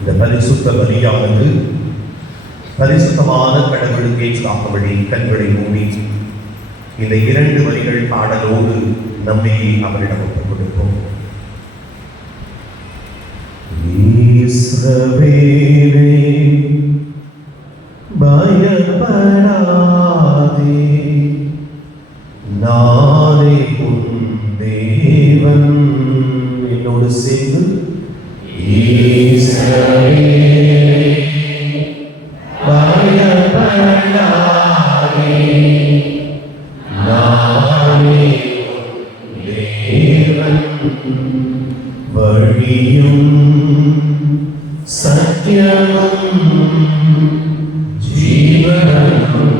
இந்த பரிசுத்த பலியானது பரிசுத்தமான கடவுளுக்கே சாகும்படி கண்களை மூடி இந்த 2 வரிகள் பாடலோடு நம்மை அவரிடம் ஒப்புக் கொடுப்போம். இஸ்ரவேலே பயப்படாதே, நானே உன் தேவன். என்னோடு சேர்ந்து இஸ்ரவேலே பயப்படாதே, நானே உன் தேவன். வழியும் சத்தியமும் ஜீவனும்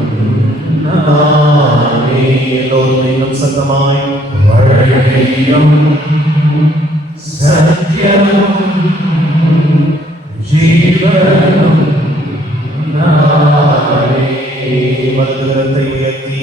நானே. எல்லோரும் இன்னும் சத்தமாய் வழியும் சத்தியமும் ஜீவனும் நானே. மதுரத்தை உயர்த்தி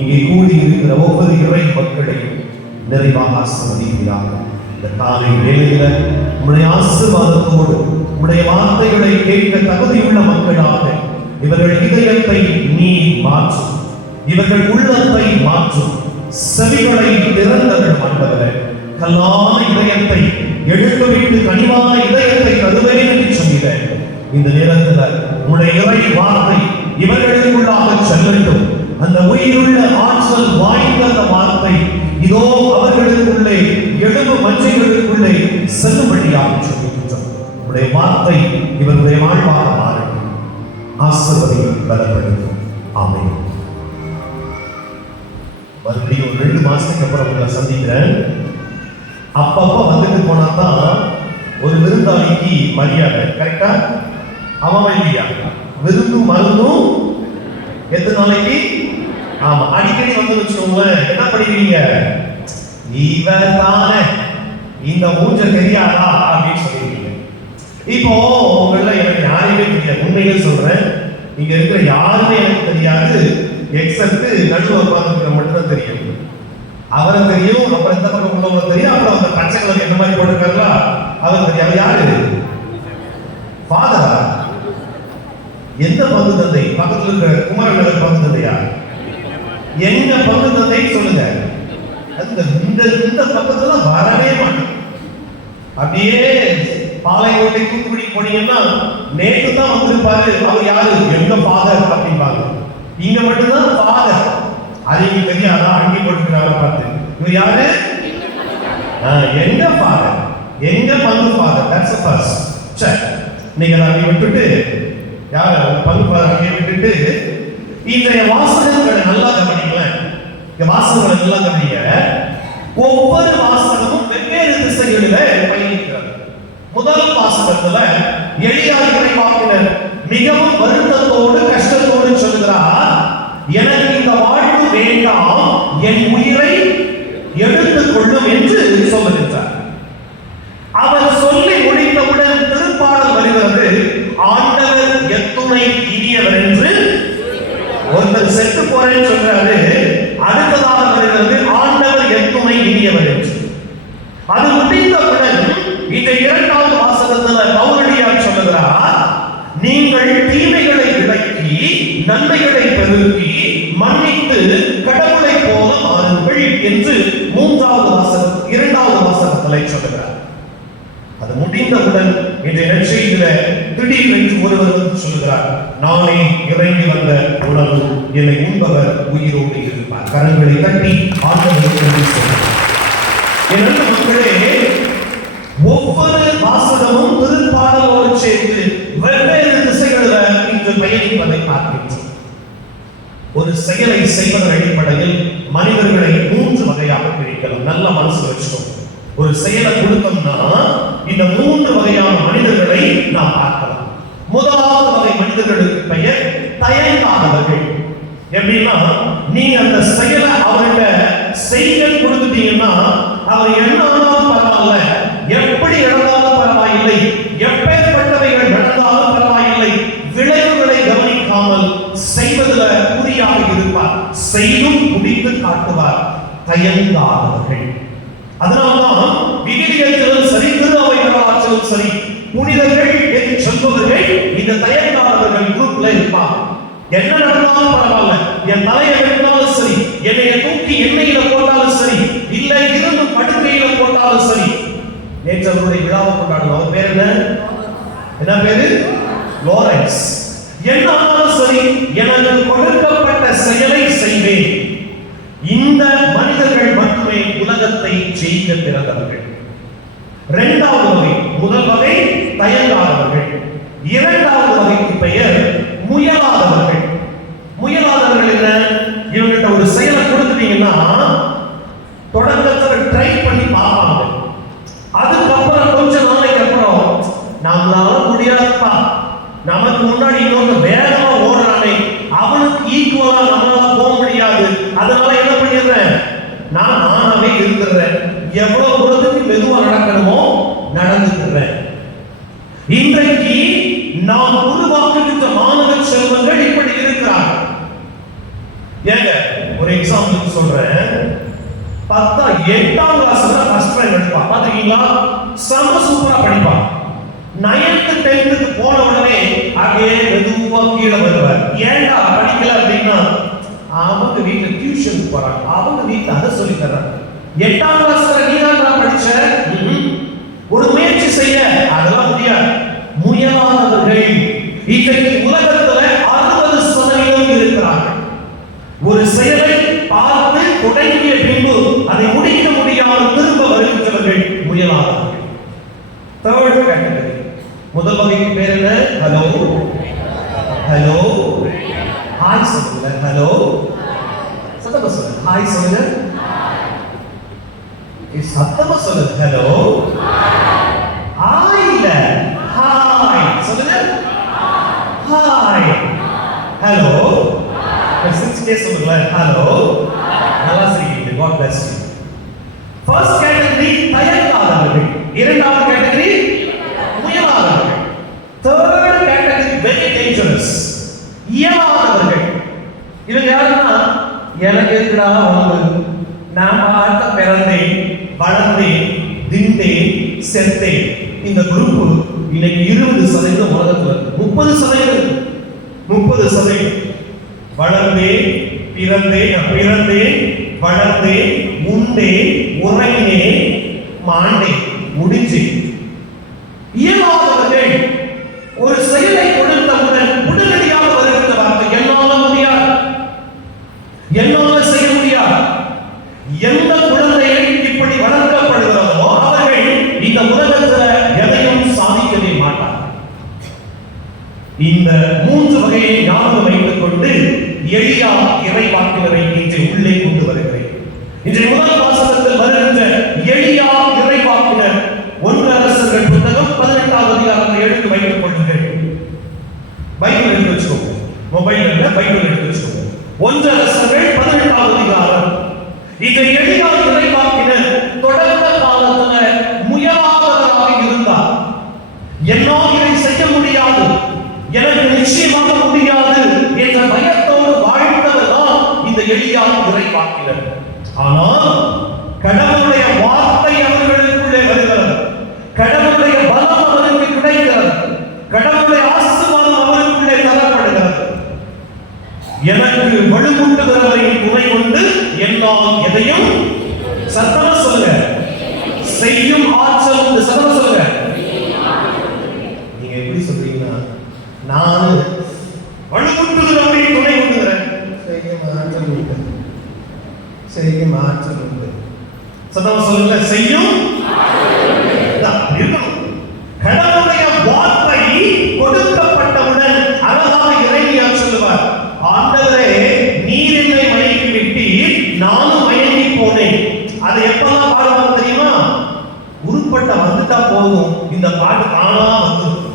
இங்கே கூடி இருக்கிற ஒவ்வொரு இறை மக்களையும் நிறைவாக ஆசீர்வதிக்கிறார். இந்த காலை வேளையில உம்முடைய ஆசீர்வாதத்தோடு உம்முடைய வார்த்தைகளை கேட்க தகுதியுள்ள மக்களாக இவர்கள் இதயத்தை நீ மாற்றும், இவர்கள் உள்ளத்தை மாற்றும், செவிகளை திறந்தவர்கள் ஆண்டவரே. கல்லான இதயத்தை எடுத்துவிட்டு கனிவான இதயத்தை தருவேன் என்று சொல்லிட இந்த நேரத்தில் உம்முடைய இறை வார்த்தை இவர்களுக்குள்ளாக செல்லட்டும். அந்த உயிருள்ள ஆற்றல் வாய்ந்த அந்த வார்த்தை இதோ அவர்களுக்குள்ளே எழுபு மஞ்சைகளுக்குள்ளே செல்லும்படியாக சொல்லுகின்றோம். உடைய வார்த்தை இவருடைய வாழ்வாக மாறட்டும். ஆசீர்வதியும் பலப்படுத்தும். ஆமென். மறுபடியும் 2 மாசத்துக்கு அப்புறம் உங்களை சந்திக்கிறேன். அப்பப்ப வந்துட்டு போனாதான் ஒரு விருந்தாளிக்கு மரியாதை. கரெக்டா? அவன் இல்லையா? விருந்தும் மருந்தும் எத்தனை நாளைக்கு? ஆமா, அடிக்கடி வந்து வச்சுக்கோங்களேன். என்ன பண்ணுவீங்க? இவர் தானே, இந்த மூஞ்ச தெரியாதா அப்படின்னு சொல்லிருக்கீங்க. இப்போ உங்கள எனக்கு யாருமே தெரியாது, உண்மையிலே சொல்றேன். இங்க இருக்கிற யாருமே எனக்கு தெரியாது. எக்ஸப்ட் நடுவு உட்கார்ந்துக்கிற மட்டும் தெரியும். அவரை தெரியும், அப்புறம் இந்த பக்கம் உள்ளவங்க தெரியும், அப்புறம் அந்த பச்சை கலர் என்ன மாதிரி போட்டுருக்காங்களா அவர் தெரியும். அவர் யாரு? ஃபாதரா? எந்த பங்கு தந்தை? பக்கத்துல இருக்கிற குமரன் நகர் பங்கு தந்தையா? எங்க பங்கு தந்தை சொல்லுங்க. இந்த பக்கத்துல வரவே மாட்டோம். அப்படியே பாளையங்கோட்டை தூத்துக்குடி போனீங்கன்னா நேற்று தான் வந்திருப்பாரு. அவர் யாரு? எங்க ஃபாதர் அப்படிம்பாங்க. இங்க மட்டும்தான் ஃபாதர். அது இங்க தெரியாதா? அங்கி போட்டுக்கிறாரா பார்த்து இவர் யாரு? எங்க ஃபாதர், எங்க பங்கு ஃபாதர். That's first. சரி, நீங்க அதை விட்டுட்டு யார பங்கு ஃபாதர் விட்டுட்டு இன்றைய வாசகங்களை நல்லா கவனிங்களேன். இந்த வாசகங்களை நல்லா கவனிங்க. ஒவ்வொரு வாசகமும் வெவ்வேறு திசைகளில பயணிக்கிறது. முதல் வாசகத்துல எளியா இறைவாக்கினர் மிகவும் வருத்தத்தோடு கஷ்டத்தோடு சொல்கிறார், எனக்கு இந்த வாழ்வு வேண்டாம், என் உயிரை எடுத்துக் கொள்ளும் என்று சொல்லுகிறார். அவர் சொல்லி முடித்தவுடன் திருப்பாடல் வருகிறது, ஆண்டவர் எத்துணை இனியவர் என்று. ஒருத்தர் செத்து போறேன்னு சொல்றாரு, அடுத்ததாக வருகிறது ஆண்டவர் எத்துணை இனியவர் என்று. அது முடிந்தவுடன் இந்த 2வது வாசகத்துல பவுலடியார் சொல்லுகிறார், நீங்கள் தீமைகளை விலக்கி நன்மைகளை பெருக்கி மன்னித்து கடவுளை போல மாறுங்கள் என்று 2வது வாசகத்தில் சொல்லுகிறார். அது முடிந்தவுடன் இந்த நற்செய்தியில திடீரென்று ஒருவர் சொல்லுகிறார், நானே இறங்கி வந்த உணவு, என்னை உண்பவர் உயிரோடு இருப்பார். கரங்களை தட்டி ஆண்டவருக்கு நன்றி சொல்லுகிறார். என் மக்களே, ஒவ்வொரு வாசகமும் திருப்பாடலோடு சேர்த்து வெவ்வேறு திசைகளில் இன்று பயணிப்பதை பார்க்கின்றோம். ஒரு செயலை செய்வதன் அடிப்படையில் மனிதர்களை 3 வகையாக பிரிக்கலாம். நல்ல மனசு வச்சுக்கோங்க. ஒரு செயலை கொடுத்தோம்னா இந்த 3 வகையான மனிதர்களை நாம் பார்க்கலாம். முதலாவது வகை மனிதர்களுக்கு பெயர் தயங்காதவர்கள். எப்படின்னா நீங்க அந்த செயலை அவர்கிட்ட செய்ய கொடுத்துட்டீங்கன்னா அவர் என்ன ஆனாலும் பரவாயில்ல, எப்படி நடந்தாலும் பரவாயில்லை, எப்பேற்பட்டவைகள் நடந்தாலும் பரவாயில்லை, விளைவுகளை கவனிக்காமல் செய்வதில் குறியாக இருப்பார், செய்தும் முடித்து காட்டுவார். தயங்காதவர்கள். அதனால்தான் விவிலியத்திலும் சரி, திருஅவை வரலாற்றிலும் சரி, புனிதர்கள் என்று சொல்பவர்கள் இந்த தயங்காதவர்கள் குரூப்ல இருப்பாங்க. என்ன நடந்தாலும் பரவாயில்ல, என் தலையை வெட்டினாலும் சரி, என்னைய தூக்கி எண்ணெயில போட்டாலும் சரி, இல்ல இரும்பு படுக்கையில போட்டாலும் சரி. நேற்று அவருடைய விழாவை கொண்டாடுவோம். அவர் பேர் என்ன பேரு? லாரன்ஸ். என்ன ஆனாலும் சரி, எனக்கு கொடுக்கப்பட்ட செயலை செய்வேன். இந்த மனிதர்கள் மட்டுமே உலகத்தை ஜெயிக்க பிறந்தவர்கள். இரண்டாவது வகை. முதல் வகை தயங்காதவர்கள். இரண்டாவது வகைக்கு பெயர் முயலாதவர்கள். முயலாதவர்கள் என்ன? இவங்கிட்ட ஒரு செயலை கொடுத்துட்டீங்கன்னா தொடக்கத்துல ட்ரை பண்ணி பார்ப்பாங்க. அதுக்கப்புறம் கொஞ்ச நாளைக்கு அப்புறம் நம்மளால முடியாதுப்பா, நமக்கு முன்னாடி இன்னொரு வேகமா ஓடுறானே, அவனுக்கு ஈக்குவலா நம்மளால போக முடியாது, அதனால என்ன பண்ணிடுறேன், நான் நானாவே இருந்துடுறேன், எவ்வளவு தூரத்துக்கு மெதுவா நடக்கணுமோ நடந்துக்கிறேன். இன்றைக்கு நாம் உருவாக்குகின்ற மாணவ செல்வங்கள் இப்படி இருக்கிறார்கள். ஏங்க ஒரு எக்ஸாம்பிள் சொல்றேன். 8ஆம் கிளாஸ்ல ஃபர்ஸ்ட் ரேங்க் எடுப்பான், பாத்தீங்களா? செம சூப்பரா படிப்பான். 9th 10th போன உடனே அப்படியே மெதுவா கீழே வருவார். ஏன்டா படிக்கல அப்படின்னா, அவங்க வீட்டுல டியூஷன் போறாங்க, அவங்க வீட்டுல அதை சொல்லி தர்றாங்க. 8ஆம் கிளாஸ்ல நீ தான் படிச்ச, ஒரு முயற்சி செய்ய, அதெல்லாம் முடியாது. முயலாதவர்கள் இன்றைக்கு உலகத்துல 60% இருக்கிறார்கள். ஒரு செயலை பார்த்து தொடங்கிய பின்பு அதை முடிக்க முடியாமல் திரும்ப வருகின்றவர்கள் முயலாதவர்கள். Third category. முதல் வகைக்கு பேர் என்ன? ஹலோ ஹலோ ஹாய் சொல்லுங்க. ஹலோ சத்தமா சொல்லுங்க. ஹாய் சொல்லுங்க. சத்தமா சொல்லுங்க. ஹலோ ஹாய் இல்ல ஹாய் சொல்லுங்க. ஹாய் ஹலோ சிரிச்சுட்டே சொல்லுங்க. ஹலோ நல்லா சிரிக்கிறீங்க. God bless you. First category தயங்காதவர்கள். இரண்டாவது கேட்டகரி முயலாதவர்கள். தேர்ட் கேட்டகரி வெரி டேஞ்சரஸ், இயலாதவர்கள். இவங்க யாருன்னா, எனக்கு இருக்கிறா உணவு, நான் பார்த்த பிறந்தேன், வளர்ந்தேன், திண்டேன், செத்தேன். இந்த குரூப் இன்னைக்கு 20% உலகத்துல 30%. வளர்ந்தேன், பிறந்தேன், வளர்ந்தேன், உண்டேன், உறங்கினேன், மாண்டேன், முடிஞ்சு. இயலாதவர்கள் ஒரு செயலை கொடுத்தவுடன் உடனடியாக வருகின்ற வார்த்தை என்னால முடியாது, என்னால செய்ய முடியாது. எந்த குழந்தையை இப்படி வளர்க்கப்படுகிறதோ அவர்கள் இந்த உலகத்தில் எதையும் சாதிக்கவே மாட்டார். இந்த 3 வகையை ஞாபகம் வைத்துக் கொண்டு எளியா இறைவாக்கினரை இன்று உள்ளே கொண்டு வருகிறேன். இன்றைய முதல் வாசகத்தில் வருகின்ற எளியா இறைவாக்கினர் 1 அரசர்கள் புத்தகம் 18ஆவது அதிகாரத்தை எடுத்து வைத்துக் கொள்ளுங்கள். பைபிள் எடுத்து வச்சுக்கோங்க. மொபைல் இல்ல, பைபிள் எடுத்து வச்சுக்கோங்க. 1 அரசர்கள் 18ஆவது அதிகாரம். இந்த எளியா இறைவாக்கினர் தொடக்க காலத்துல முயலாதவராக இருந்தார். என்னால் இதை செய்ய முடியாது, எனக்கு நிச்சயமாக முடியாது என்ற பயத்தோடு வாழ்ந்தவர் தான் இந்த எளியா இறைவாக்கினர். ஆனால் கடவுளுடைய வார்த்தை அவர்களுக்குள்ளே வருகிறது, கடவுளுடைய பலம் அவருக்கு கிடைக்கிறது, கடவுளுடைய ஆசீர்வாதம் அவருக்குள்ளே தரப்படுகிறது. எனக்கு வலுவூட்டுகிறவரின் துணை கொண்டு என்னால் எதையும், சத்தமா சொல்லுங்க, செய்யும் ஆற்றல் உண்டு. சத்தமா சொல்லுங்க. நீங்க எப்படி சொல்றீங்கன்னா, நான் வலுவூட்டுகிறவரின் துணை கொண்டுகிறேன், செய்யும் ஆற்றல் உண்டு. சத்தமா சொல்லுங்க. செய்யும் கடவுளுடைய வார்த்தை கொடுக்கப்பட்டவுடன் அழகாக இறைமையா சொல்லுவார், ஆண்டவரே நீர் என்னை மயக்கி விட்டீர், நானும் மயங்கி போனேன். அதை எப்பெல்லாம் பாடுவாங்க தெரியுமா? உருப்பட்ட வந்துட்டா போதும், இந்த பாட்டு தானா வந்துடும்.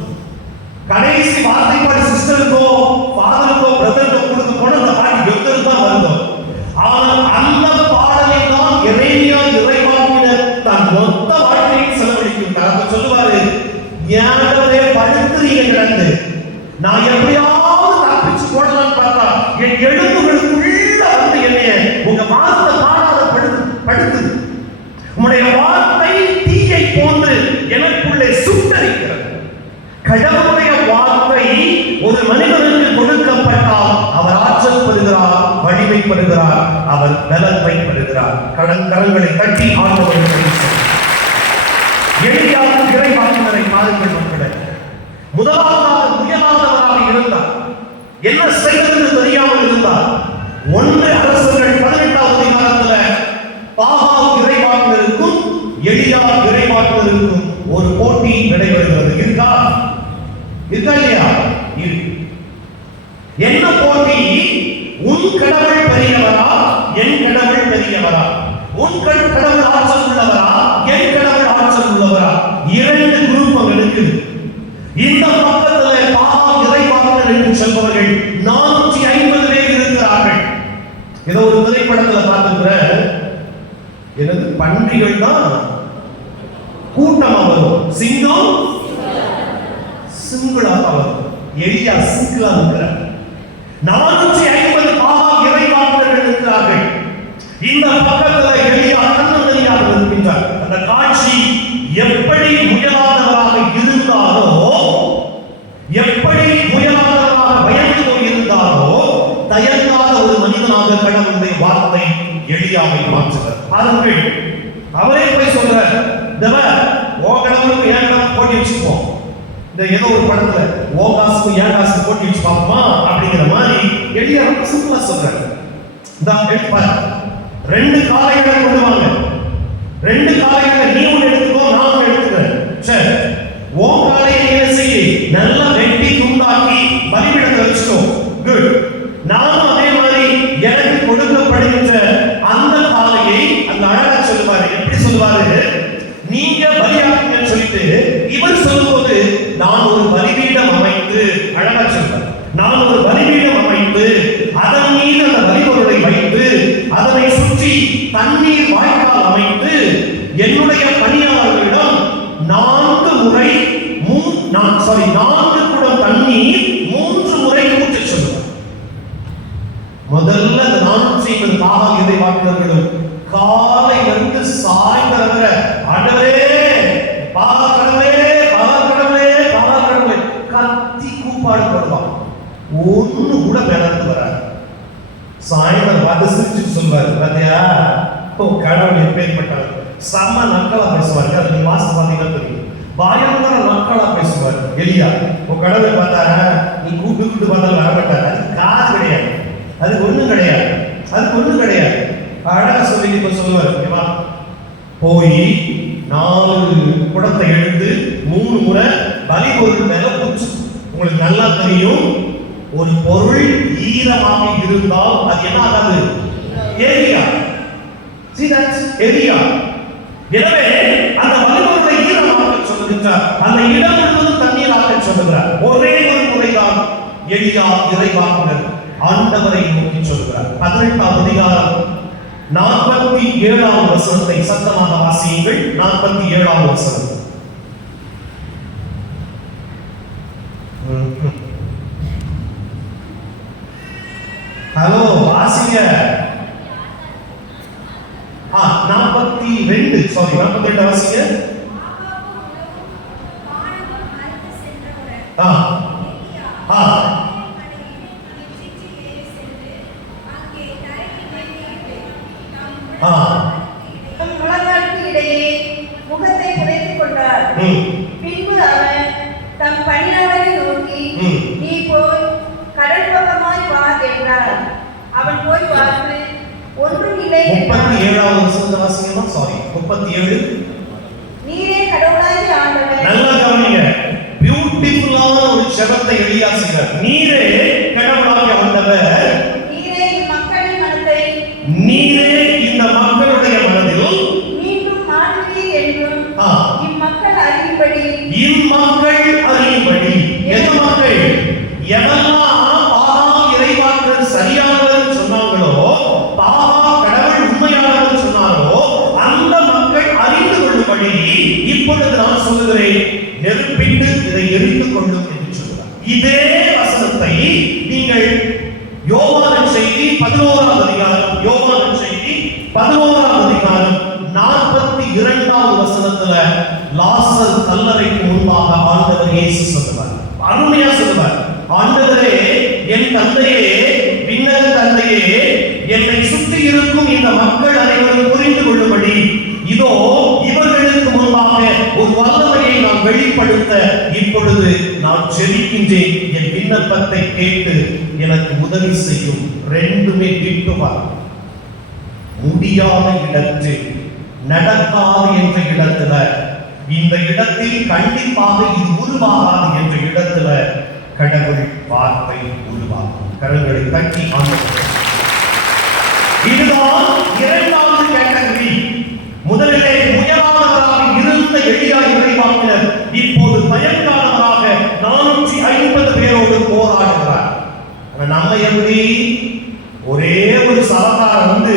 கடைசி வார்த்தை பாடு சிஸ்டருக்கோ ஃபாதருக்கோ பிரதருக்கோ கொடுத்து போன அந்த பாட்டு ஏன்டவே படுத்துறீங்க கிடந்து, நான் எப்படியாவது தப்பிச்சு போடலாம்னு பார்த்தா என் எலும்புகளுக்குள்ள வந்து என்னைய உங்க வார்த்தை பாடாத படுத்துது. உம்முடைய வார்த்தை தீயை போன்று எனக்குள்ளே சுட்டரிக்கிறது. கடவுளுடைய வார்த்தை ஒரு மனிதனுக்கு கொடுக்கப்பட்டால் அவர் ஆற்றல் பெறுகிறார், வலிமை பெறுகிறார், அவர் பலத்தை பெறுகிறார். கரங்களை தட்டி ஆண்டவரை எளியாக இறைவாக்கினரை பாருங்கள் மக்களே. முதலாவதாக முயலாதவராக இருந்தார், என்ன செய்வது தெரியாமல் இருந்தார். 1 அரசர்கள் 18வது அதிகாரத்தில் பாகா இறைவாக்கினருக்கும் எளியா இறைவாக்கினருக்கும் ஒரு போட்டி நடைபெறுகிறது. இருக்கா இல்லையா? என்ன போட்டி? உன் கடவுள் பெரியவரா, என் கடவுள் பெரியவரா? உன் கடவுள் ஆற்றல் உள்ளவரா, என் கடவுள் ஆற்றல் உள்ளவரா? 2 குரூப் இருக்குது. இந்த பக்கத்தில் பாகா இறைவாக்கினர் என்று சொல்பவர்கள் 450 பேர் இருக்கிறார்கள். ஏதோ ஒரு திரைப்படத்தில் பார்த்துக்கிற எனது பன்றிகள் தான் கூட்டமா வரும், சிங்கம் சிங்கிளாக வரும். எளியா சிங்கிளா இருக்கிறார். 450 பாகா இறைவாக்கினர்கள் இருக்கிறார்கள். இந்த பக்கத்தில் எளியா தன்னந்தனியாக இருக்கின்றார். அந்த காட்சி எப்படி முயலாதவராக இருந்தாரோ, எப்படி முயலாதவராக பயந்து போயிருந்தாரோ, தயங்காத ஒரு மனிதனாக கடவுளுடைய வார்த்தை எளியாவை மாற்றுகிறார். பாருங்கள், அவரே போய் சொல்றார், ஓ கடவுளுக்கு ஏன் கடவுள் போட்டி வச்சுப்போம், இந்த ஏதோ ஒரு படத்துல ஓ காசுக்கு ஏன் காசு போட்டி வச்சு பார்ப்போமா அப்படிங்கிற மாதிரி எளியா ரொம்ப சிம்பிளா சொல்றாரு. இந்த 2 காளைகளை கொண்டு வாங்க, 2 காளைகளை நீ ஒன்று எடுத்துக்கோ, நான் ஒன்று எடுத்துக்கிறேன். சரி, ஓ காளையை என்ன செய்ய நல்லா வெட்டி துண்டாக்கி பலிபீடத்தை வச்சுக்கோ. குட். நானும் அதே மாதிரி எனக்கு கொடுக்கப்படுகின்ற அந்த காளையை அந்த அழகா சொல்லுவாரு. எப்படி சொல்லுவாரு? நீங்க பலியாக்குங்கன்னு சொல்லிட்டு இவர் சொல்லும்போது நான் ஒரு பலிபீடம் அமைத்து, அழகா சொல்றார், நான் ஒரு பலிபீடம் அமைத்து அதன் மீது அந்த பலிபொருளை வைத்து அதனை சுற்றி தண்ணீர் வாய்க்கால் அமைத்து என்னுடைய பணியாளர்களிடம் 4 முறை 4 குடம் தண்ணீர் 3 முறை ஊற்ற சொல்லுவார். முதல்ல அந்த 450 பாகா இறைவாக்கினர்களும் காலையிலிருந்து சாயந்தரம் வரை ஆண்டவரே பாகா கடவுளே பாகா கடவுளே பாகா கடவுளே கத்தி கூப்பாடு போடுவான். ஒண்ணு கூட நடந்து வராது. சாயந்தரம் பார்த்து சிரிச்சு சொல்வாரு, பாத்தியா கடவுள் எப்பேற்பட்டவர், செம்ம நக்கலா பேசுவாரு. அது மாசம் பார்த்தீங்கன்னா தெரியும், பயங்கர நக்கலா பேசுவார். எளியா உன் கடவுளை பார்த்தாரா, நீ கூப்பிட்டு பார்த்தாலும் வரமாட்டாரு. அது காசு கிடையாது, அதுக்கு ஒண்ணும் கிடையாது, அதுக்கு ஒண்ணும் கிடையாது. அழகா சொல்லி இப்ப சொல்லுவார், போய் 4 குடத்தை எடுத்து 3 முறை பலி பொருள் மேல பூச்சு. உங்களுக்கு நல்லா தெரியும், ஒரு பொருள் ஈரமாக இருந்தால் அது என்ன ஆகாது? எரியா. See that's எரியா. எனவே அந்த பலி பொருளை ஈரமாக சொல்லுகிறார், அந்த இடம் முழுவதும் தண்ணீராக சொல்லுகிறார். ஒரே ஒரு முறைதான் எளியா இறைவாக்கினர் ஆண்டவரை நோக்கி சொல்கிறார். 18வது அதிகாரம் 47வது வசனத்தை சத்தமாக வாசியுங்கள். 47வது வசனம். ஹலோ வாசிங்க. 42 42 வாசிங்க. முகத்தை புதைத்துக் கொண்டார். பின்பு அவன் தம் பணியாளரை நோக்கி, நீ போய் கடல் பக்கமாய் வா என்றார். அவன் போய் பார்த்து ஒன்றும் இல்லை. 37வது வசனத்தை வாசிங்கமா. 37. நீரே கடவுளாகிய ஆண்டவர். நல்லா கவனிங்க, பியூட்டிஃபுல்லான ஒரு ஜெபத்தை எளியா செய்கிறார். நீரே கடவுளாகிய ஆண்டவர், நீரே இம்மக்களின் மனதை, நீரே இந்த மக்களுடைய மனதில் மீண்டும் மாற்றுவீர் என்றும் இம்மக்கள் அறியும்படி, எந்த மக்கள் எதெல்லாம் பாகா இறைவாக்கினர் சரியானவர் சொன்னாங்களோ, பாகா கடவுள் உண்மையானவர் சொன்னாரோ, அந்த மக்கள் அறிந்து கொள்ளும்படி இப்பொழுது நான் சொல்லுகிறேன், நெருப்பிட்டு இதை எரிந்து கொள்ளும் என்று சொல்கிறார். இதே வசனத்தை நீங்கள் யோவான் செய்தி 11ஆம் அதிகாரம், யோவான் செய்தி 11ஆம் அதிகாரம் 42வது வசனத்துல லாசர் கல்லறைக்கு முன்பாக ஆண்டவர் இயேசு சொல்லுவார். அருமையா சொல்லுவார், ஆண்டவரே, என் தந்தையே, விண்ணக தந்தையே, என்னை சுற்றி இருக்கும் இந்த மக்கள் அனைவரும் புரிந்து கொள்ளும்படி இதோ இவர்களுக்கு முன்பாக ஒரு வல்லமையை நான் வெளிப்படுத்த இப்பொழுது நான் ஜெபிக்கின்றேன். என் விண்ணப்பத்தை கேட்டு எனக்கு உதவி செய்யும். ரெண்டுமே திட்டுவார். முடியாத இடத்தில், நடக்காது என்ற இடத்துல, இந்த இடத்தில் கண்டிப்பாக இது உருவாகாது என்ற இடத்துல கடவுள் வார்த்தை உருவாகும். கரங்களை தட்டி ஆண்டவரே. இதுதான் இரண்டாவது கேட்டகரி. முதலிலே முயலாதவராக இருந்த எளியா இறைவாக்கினர் இப்போது பயன்காரராக 450 பேரோடு போராடுகிறார். நம்ம எப்படி ஒரே ஒரு சபக்காரன் வந்து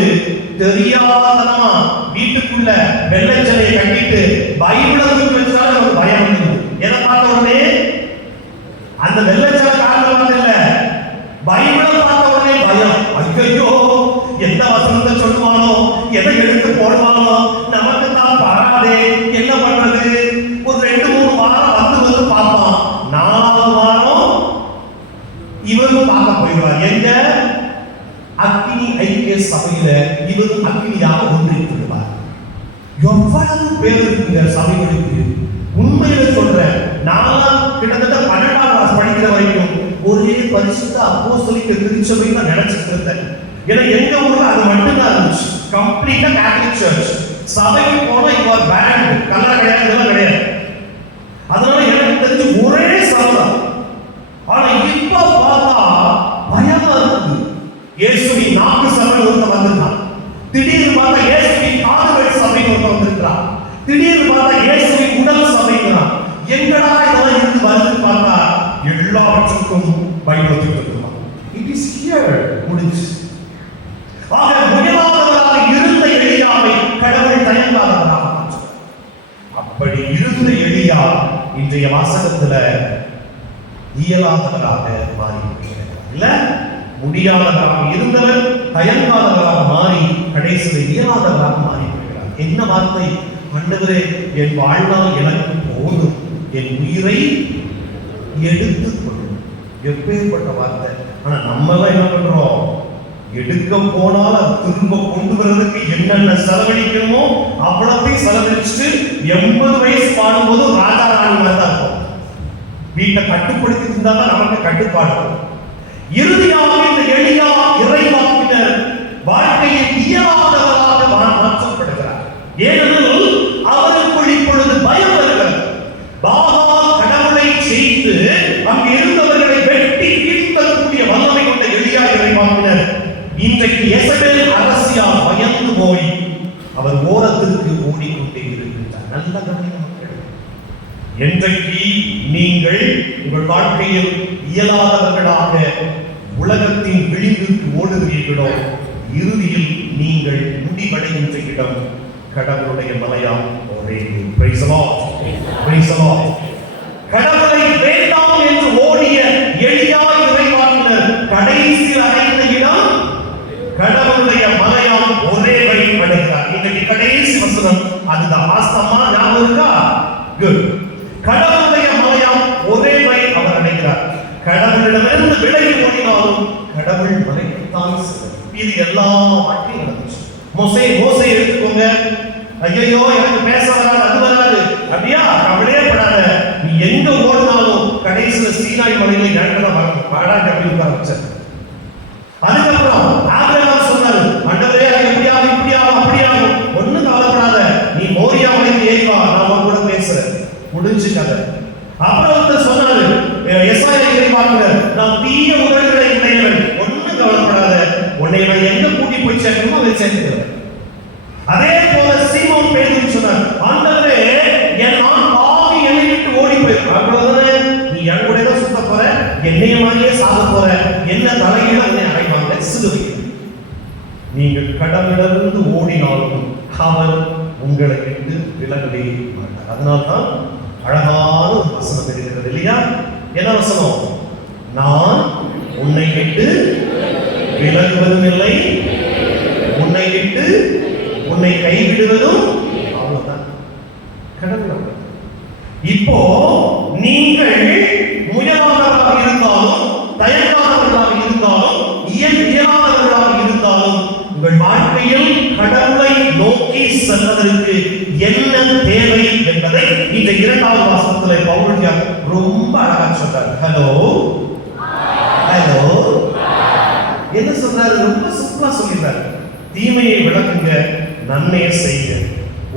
தெரியாதனமா வீட்டுக்குள்ள வெள்ளச்சலையை கட்டிட்டு பைபிளை வச்சாலும் ஒரு பயம் வந்து எதை பார்த்த உடனே அந்த வெள்ளச்சலை காரணம் இல்ல, பைபிளை பார்த்த உடனே பயம். ஐயோ, எந்த வசனத்தை சொல்லுவானோ, எதை எடுத்து போடுவானோ, நமக்கு தான் பாராதே, என்ன பண்றது? ஒரு 2-3 வாரம் வந்து பார்ப்பான். 4வது வாரம் இவரும் பார்க்க போயிடுவார். எங்க? அக்கினி ஐக்கிய சபையில இவரும் அக்கினியாக ஒன்றிருப்பார். எவ்வளவு பேர் இருக்குங்க சபைகளுக்கு. உண்மையில சொல்றேன், நான் கிட்டத்தட்ட 12ஆம் கிளாஸ் படிக்கிற வரைக்கும் ஒரே பரிசுத்த அப்போஸ்தலிக்க திருச்சபை தான் நினைச்சிட்டு இருந்தேன். ஏன்னா எங்க ஊர்ல அது மட்டும்தான் இருந்துச்சு. கம்ப்ளீட்டா கேத்தலிக் சர்ச். சபைக்கு போனா இவர் பேண்ட் கல்லறை கிடையாது, இதெல்லாம் கிடையாது. அதனால எனக்கு தெரிஞ்சு ஒரே சபை. ஆனா இப்ப பார்த்தா பயமா இருக்குது. இயேசுவின் நாக்கு சபை ஒருத்த வந்திருக்கான். திடீர்னு பார்த்தா இயேசுவின் காதுகள் சபை ஒருத்த வந்திருக்கிறான். திடீர்னு பார்த்தா இயேசுவின் உடல் சபைங்கிறான். எங்கடா இதெல்லாம் இருந்து வருது பார்த்தா எல்லாவற்றுக்கும் பயன்படுத்திருக்கிறான். It is here. முடிஞ்சு. ஆக முயலாதவராக இருந்த எலியாவை கடவுள் தயங்காதவராக மாற்றார். அப்படி இருந்த எலியா இன்றைய வாசகத்துல இயலாதவராக மாறிவிட்டார். இல்ல, முடியாதவராக இருந்தவர் தயங்காதவராக மாறி கடைசியில் இயலாதவராக மாறிவிட்டார். என்ன வார்த்தை? ஆண்டவரே, என் வாழ்நாள் எனக்கு போதும், என் உயிரை எடுத்துக் கொள்ளும். எப்பேற்பட்ட வார்த்தை. ஆனா நம்ம தான் என்ன பண்றோம்? எடுக்க போனால் அது திரும்ப கொண்டு வர்றதுக்கு என்னென்ன செலவழிக்கணுமோ அவ்வளோத்தையும் செலவழிச்சுட்டு 80 வயசு பாடும்போது ராஜா ராணி மாதிரி தான் இருக்கும். வீட்டை கட்டுப்படுத்தி இருந்தா தான் நமக்கு கட்டுப்பாடு. இறுதியாக இந்த எளியா இறைவாக்கினர் வாழ்க்கையில் இயலாதவராக மாற்றப்படுகிறார். ஏனெனில் அவருக்குள் இப்பொழுது பயம் வருகிறது. பாபா கடவுளை செய்து அங்கு இருந்தவர்களை வெட்டி வீழ்த்தக்கூடிய வல்லமை கொண்ட எளியா இறைவாக்கினர் இன்றைக்கு எசபேல் அரசியால் பயந்து போய் அவர் ஓரத்திற்கு ஓடிக்கொண்டே இருக்கின்றார். நல்ல கவனிக்க மக்கள், என்றைக்கு நீங்கள் உங்கள் வாழ்க்கையில் இயலாதவர்களாக உலகத்தின் விளிம்புக்கு ஓடுகிறீர்களோ, இறுதியில் நீங்கள் முடிவடைகின்ற இடம் கடவுளுடைய மலையாம் ஒரே. Praise the Lord, praise the Lord. கடவுளை வேண்டாம் என்று ஓடிய எளியா இறைவாக்கினர் கடைசியில் அடைந்த இடம் கடவுளுடைய மலையாம் ஒரே வழி அடைகிறார். இன்றைக்கு கடைசி வசனம் அதுதான். ஆஸ்தமா ஞாபகம் இருக்கா? குட். கடவுளுடைய மலையாம் ஒரே வழி அவர் அடைகிறார். கடவுளிடமிருந்து விலகி ஓடினாலும் கடவுள் மலைக்குத்தான் செல்லும். இது எல்லா வாழ்க்கையும் நடந்துச்சு. மோசே எடுத்துக்கோங்க. ஐயோ, எனக்கு பேச வராது, அது வராது, அப்படியா? கவலையே படாத. நீ எங்க ஓடினாலும் கடைசியில் சீனாய் மலையில இறங்கலாம் வரணும். பாடாங்க அப்படி உட்கார வச்சார். அதுக்கப்புறம் ஆபிரகாம் சொன்னாரு, ஆண்டவரே, அது எப்படியாகும், இப்படியாகும், அப்படியாகும், ஒண்ணும் கவலைப்படாத, நீ மோரியா மலைக்கு ஏறி வா, நான் உன் கூட பேசுறேன். முடிஞ்சு கதை. அப்புறம் ஒருத்தர் சொன்னாரு, எசாயா இறைவாக்கினர், நான் தீய உடல்களை உடையவன், ஒண்ணும் கவலைப்படாத, உன்னை நான் எங்க கூட்டி போய் சேர்க்கணுமோ அதை சேர்த்துக்கிறேன். அதே போல சீமோன் பேதுரு சொன்னார், ஆண்டவரே, என் நான் பாவி என்னை விட்டு ஓடி போய், அவ்வளவுதானே, நீ என் கூட தான் சுத்த போற, என்னைய மாதிரியே சாக போற, என்ன தலையில உன்னை அடைவாங்க சிலுவை. நீங்கள் கடவுளிடமிருந்து ஓடினாலும் அவர் உங்களை விட்டு விலகவே மாட்டார். அதனால்தான் அழகான ஒரு வசனம் இருக்கிறது இல்லையா? என்ன வசனம்? நான் உன்னை விட்டு விலகுவதும் இல்லை, உன்னை விட்டு உன்னை கைவிடுவதும். அவ்வளவுதான் கடவுள். இப்போ நீங்கள் முயலாளர்களாக இருந்தாலும், தயங்காதவர்களாக இருந்தாலும், இயலாதவர்களாக இருந்தாலும், உங்கள் வாழ்க்கையில் கடவுளை நோக்கி செல்வதற்கு என்ன தேவை என்பதை இந்த இரண்டாவது வாசகத்தில் பவுல் ரொம்ப அழகா சொல்றார். ஹலோ ஹலோ என்ன சொல்றாரு? ரொம்ப சிம்பிளா சொல்லிடுறாரு. தீமையை விளக்குங்க, நன்மையை செய்யுங்க,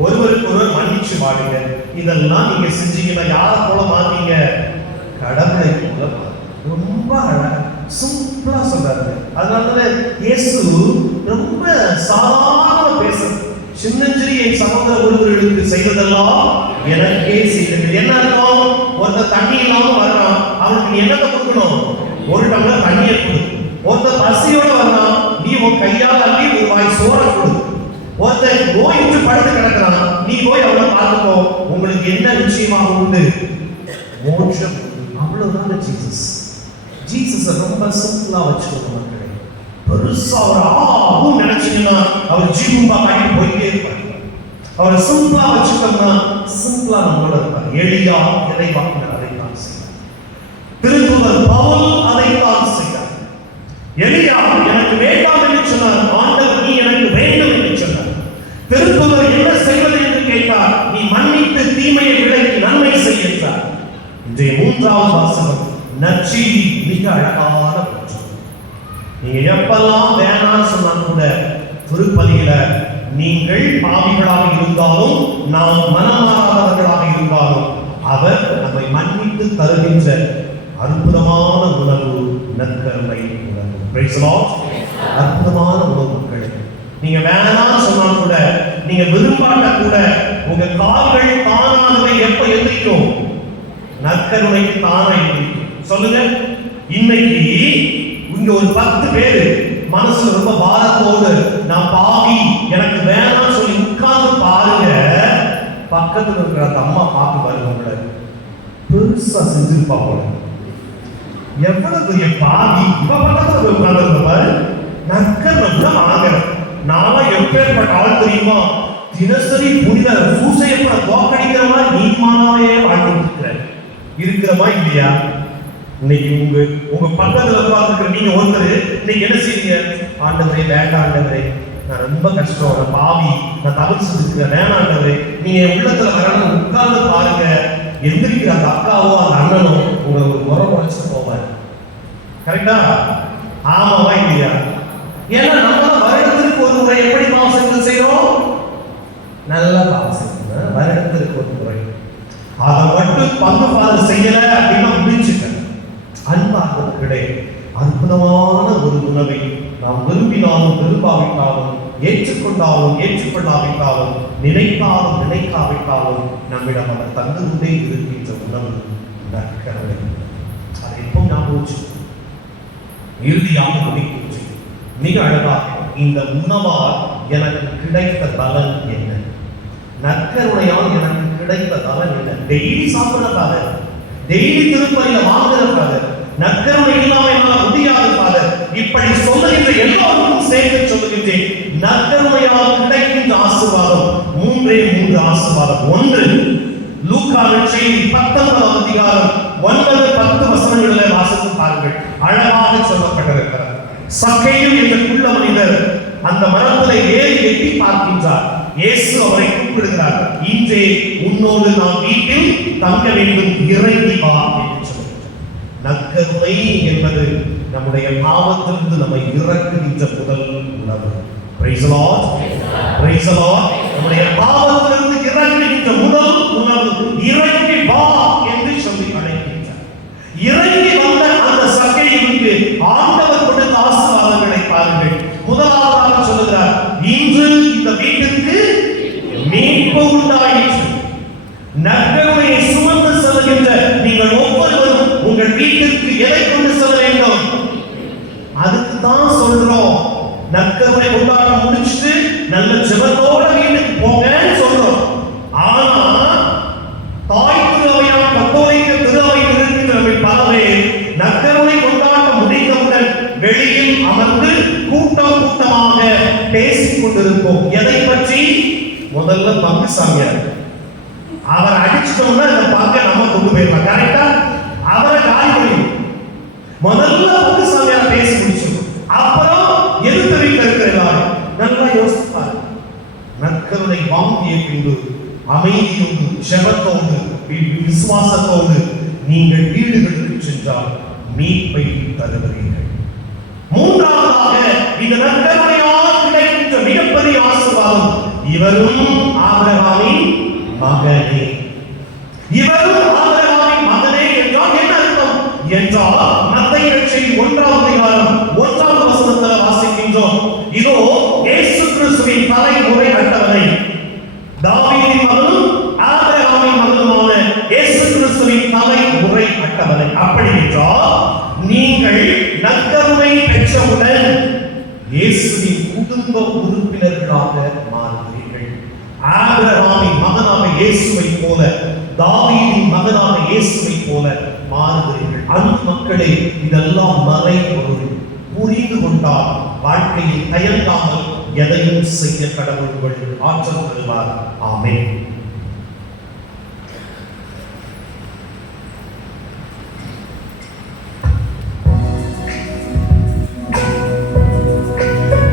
ஒருவருக்கு ஒருவர் மன்னிச்சு வாழுங்க. இதெல்லாம் நீங்க செஞ்சீங்கன்னா யாரை போல மாறீங்க? கடவுளை போல. ரொம்ப அழகா சிம்பிளா சொல்றாரு. அதனாலதான் இயேசு ரொம்ப சாதாரண பேசுறது. சின்னஞ்சிறு என் சகோதர ஒருவர்களுக்கு செய்வதெல்லாம் எனக்கே செய்தது. என்ன அர்த்தம்? ஒருத்தர் தண்ணி இல்லாம வர்றான், அவனுக்கு நீ என்னத்தை கொடுக்கணும்? ஒரு டம்ளர் தண்ணியை கொடு. ஒருத்தர் பசியோட வர்றான், நீ உன் கையால் அள்ளி ஒரு வாய் சோற கொடு. ஒருத்தர் நோயிட்டு படுத்து கிடக்கிறான், நீ போய் அவனை பார்த்துக்கோ, உங்களுக்கு என்ன நிச்சயமாக உண்டு? மோட்சம். அவ்வளவுதான் ஜீசஸ். ஜீசஸ் ரொம்ப சிம்பிளா வச்சுக்கோங்க மக்களே. பெருசா ஒரு ஆகும் நினைச்சீங்கன்னா அவர் ஜீவன்பா காட்டி போயிட்டே இருப்பார். அவரை சிம்பிளா வச்சுக்கோன்னா சிம்பிளா நம்மளோட இருப்பார். எளியா எதை வாங்கினார் அதைத்தான் செய்வார். திருத்துவர் பவுல் அதைத்தான் செய்தார். எளியா எனக்கு வேண்டாம் என்று சொன்னார், ஆண்டவர் நீ எனக்கு வேண்டும் என்று சொன்னார். திருத்துவர் என்ன செய்வது என்று கேட்டார், நீ மன்னித்து தீமையை விலக்கி நன்மை செய் என்றார். இன்றைய மூன்றாவது வாசகம் நற்செய்தி மிக அழகான பற்று. நீங்க எப்பெல்லாம் வேணாம்னு சொன்னா கூட திருப்பலியில நீங்கள் பாவிகளாக இருந்தாலும், நாம் மனமாறாதவர்களாக இருந்தாலும், அவர் நம்மை மன்னித்து தருகின்ற அற்புதமான உணவு நற்கருணை உணவு. Praise the Lord. அற்புதமான உணவு மக்களே. நீங்க வேணாம்னு சொன்னா கூட, நீங்க விரும்பாட்ட கூட, உங்க கால்கள் தானாகவே எப்ப எந்திரிக்கும்? நற்கருணைக்கு தானே எந்திரிக்கும். சொல்லுங்க. இன்னைக்கு இங்க ஒரு 10 பேர் மனசுல ரொம்ப பாரத்தோடு நான் பாவி எனக்கு வேணாம்னு சொல்லி உட்கார்ந்து பாருங்க. பக்கத்துல இருக்கிற அந்த அம்மா பார்த்து பாருங்க, உங்களை பெருசா செஞ்சிருப்பா போல. எவ்வளவு பெரிய பாவி இவ பக்கத்துல போய் உட்கார்ந்து பாரு. நற்கருணை வாங்க. நாம எப்பேற்பட்ட ஆள் தெரியுமா? தினசரி புனித சூசையப்பட தோக்கடிக்கிற மாதிரி நீதிமானாவே வாழ்ந்துட்டு இருக்கிறமா இல்லையா? இன்னைக்கு உங்க பக்கத்துல உட்கார்ந்துருக்கிற நீங்க ஒருத்தர் இன்னைக்கு என்ன செய்வீங்க? ஆண்டவரே வேண்டாம், ஆண்டவரே நான் ரொம்ப கஷ்டம், நான் பாவி, நான் தவறு செஞ்சிருக்கிறேன், வேணாம் ஆண்டவரே. நீங்க உள்ளத்துல வரணும் உட்கார்ந்து பாருங்க. எந்திரிக்கிற அந்த அக்காவோ அந்த அண்ணனோ உங்களை ஒரு முறை குறைச்சு போவார். கரெக்டா? ஆமாவா இல்லையா? ஏன்னா நம்ம வருடத்திற்கு ஒரு முறை எப்படி பாவசங்கள் செய்யறோம்? நல்ல பாவசங்கள் வருடத்திற்கு ஒரு முறை. அதை மட்டும் பங்கு பாதை செய்யல அப்படின்னா முடிஞ்சுக்க. அன்பார்ந்தவர்களே, அற்புதமான ஒரு உணவை நாம் விரும்பினாலும் விரும்பாவிட்டாலும், ஏற்றுக்கொண்டாலும் ஏற்றுக்கொள்ளாவிட்டாலும், நினைத்தாலும் நினைக்காவிட்டாலும் நம்மிடம் அவர் தந்து கொண்டே இருக்கின்ற உணவு நற்கருணை. அதை எப்போ ஞாபகம் இறுதியாக முடிக்கின்ற மிக அழகாக இந்த உணவால் எனக்கு கிடைத்த பலன் என்ன? நற்கருணையால் எனக்கு கிடைத்த பலன் என்ன? டெய்லி சாப்பிடுறதால, டெய்லி திருப்பதியில வாங்குறதால, நற்கருணை இல்லாம என்னால் முடியாது ஃபாதர். இப்படி சொல்லுகின்ற எல்லாருக்கும் சேர்த்து சொல்லுகின்றேன், நற்கருணையால் கிடைக்கின்ற ஆசீர்வாதம் 3 ஆசீர்வாதம். 1, லூக்கா நற்செய்தி 19ஆம் அதிகாரம் 9-10 வசனங்களில் வாசித்து பாருங்கள். அழகாக சொல்லப்பட்டிருக்கிறது. சக்கேயு என்ற குள்ள மனிதர் அந்த மரத்திலே ஏறி எட்டி பார்க்கின்றார். இயேசு அவரை கூப்பிடுகிறார். இன்றே உன்னோடு நாம் வீட்டில் தங்க வேண்டும், இறங்கி வா என்று சொல்கிறார். நற்கருணை என்பது நம்முடைய பாவத்திலிருந்து நம்மை இறக்குகின்ற முதல் உணவு. Praise the Lord. Praise the Lord. நம்முடைய பாவத்திலிருந்து இறக்குகின்ற முதல் உணவு இறங்கி வா என்று சொல்லி அழைக்கின்றார். இறங்கி வந்த அந்த சக்கேயுவுக்கு ஆண்டவர் கொடுத்த ஆசீர்வாதங்களை பாருங்கள். முதலாவதாக சொல்லுகிறார், இன்று இந்த வீட்டிற்கு மீட்பு உண்டாயிற்று. நற்கருணையை சுமந்து செல்கின்ற நீங்கள் ஒவ்வொருவரும் உங்கள் வீட்டிற்கு எதை கொண்டு செல்ல வேண்டும்? அதுக்கு தான் சொல்றோம். நற்கருணை கொண்டாட்டம் முடிச்சுட்டு நல்ல ஜெபத்தோட வீட்டுக்கு போங்கன்னு சொல்றோம். ஆனா தாய் திருவை முதல்ல பங்கு சாமியார். அவரை அடிச்சிட்டோம்னா இந்த பங்கை நம்ம கொண்டு போயிடலாம். கரெக்டா? அவரை காலி பண்ணி முதல்ல பங்கு சாமியார் பேசி முடிச்சிடும். அப்புறம் எதிர்த்து வீட்டில் இருக்கிற எல்லாரும் நல்லா யோசிப்பார். நற்கருணை வாங்கிய பின்பு அமைதியோடு ஜெபத்தோடு விசுவாசத்தோடு நீங்கள் வீடுகளுக்கு சென்றால் மீட்பை தருகிறீர்கள். மூன்றாவதாக இந்த நற்கருணையால் கிடைக்கின்ற மிகப்பெரிய ஆசீர்வாதம், இவரும் ஆபிரகாமின் மகனே. இவரும் ஆபிரகாமின் மகனே என்றால் என்ன அர்த்தம் என்றால் மத்தேயு நற்செய்தி 1ஆம் அதிகாரம் 1ஆம் வசனத்தில் வாசிக்கின்றோம். இதோ இயேசு கிறிஸ்துவின் தலைமுறை அட்டவணை. தாவீதின் மகனும் ஆபிரகாமின் மகனுமான இயேசு கிறிஸ்துவின் தலைமுறை அட்டவணை. அப்படி என்றால் நீங்கள் நற்கருணை பெற்றவுடன் இயேசுவின் குடும்ப உறுப்பினர்களாக மாறுகிறீர்கள். ஆபிரகாமின் மகனாக இயேசுவை போல, தாவீதின் மகனாக இயேசுவை போல மாறுகிறீர்கள். அன்பு மக்களே, இதெல்லாம் மறைபொருள். புரிந்து கொண்டால் வாழ்க்கையில் தயங்காமல் எதையும் செய்ய கடவுள் ஆற்றல் தருவார். ஆமென்.